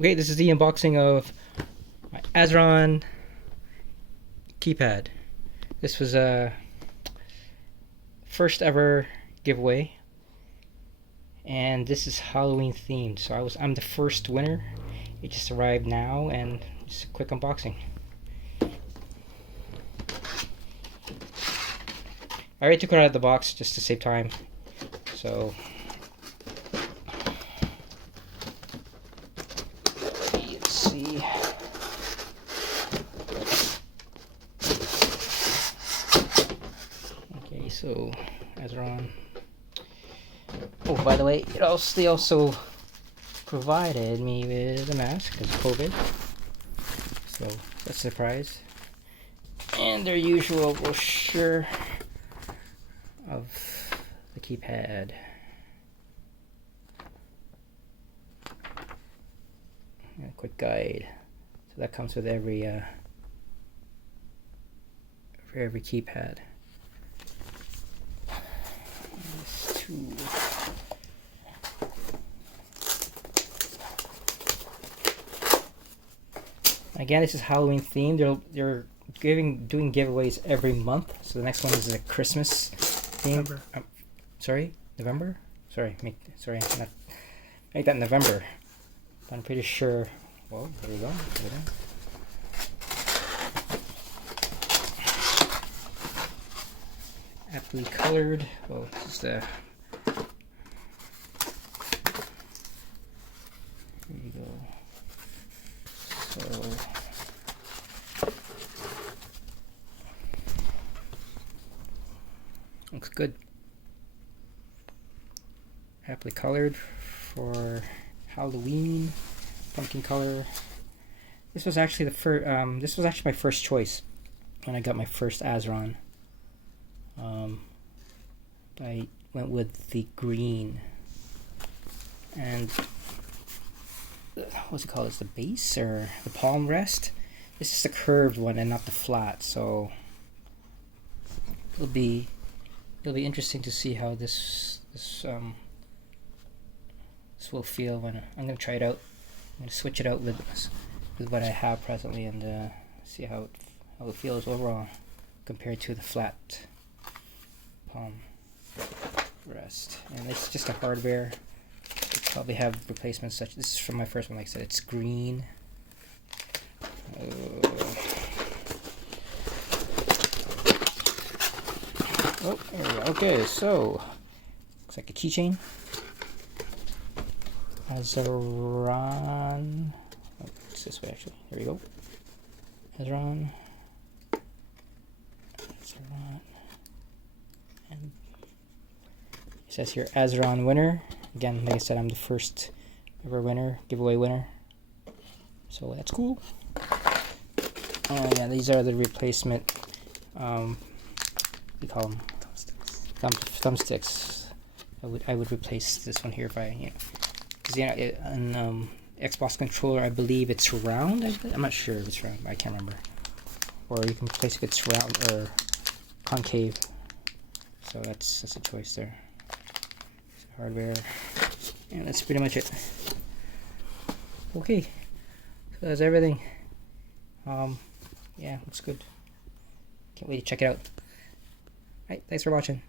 Okay, this is the unboxing of my Azeron Keypad. This was a first ever giveaway, and this is Halloween themed. So I'm the first winner. It just arrived now, and just a quick unboxing. I already took it out of the box just to save time. So let's see. Okay, so Azeron. Oh, by the way, they also provided me with a mask because of COVID. So that's a surprise. And their usual brochure of the keypad. And a quick guide. So that comes with every keypad. These two. Again, this is Halloween themed. They're doing giveaways every month. So the next one is a Christmas theme. Sorry, November. Sorry, make that November. But I'm pretty sure. Well, there we go. Aptly colored. Well, this is the. There you go. So. Looks good. Aptly colored for Halloween, pumpkin color. This was actually the first. This was actually my first choice when I got my first Azeron. I went with the green, and what's it called? Is the base or the palm rest? This is the curved one and not the flat. So it'll be interesting to see how this will feel when I'm gonna try it out. I'm gonna switch it out with what I have presently and see how it feels overall compared to the flat palm rest. And it's just a hardware. They probably have replacements such. This is from my first one. Like I said, it's green. Oh, there we go. Okay, so looks like a keychain. Azeron. Oh, it's this way actually. Here we go. Azeron. And it says here Azeron winner. Again, like I said, I'm the first ever winner, giveaway winner. So that's cool. Oh yeah, these are the replacement. We call them thumbsticks. I would replace this one here if I, an Xbox controller, I believe it's round. I'm not sure if it's round. I can't remember. Or you can replace if it's round or concave. So that's a choice there. Hardware, and that's pretty much it. Okay, so that's everything. Yeah, looks good. Can't wait to check it out. Alright, thanks for watching.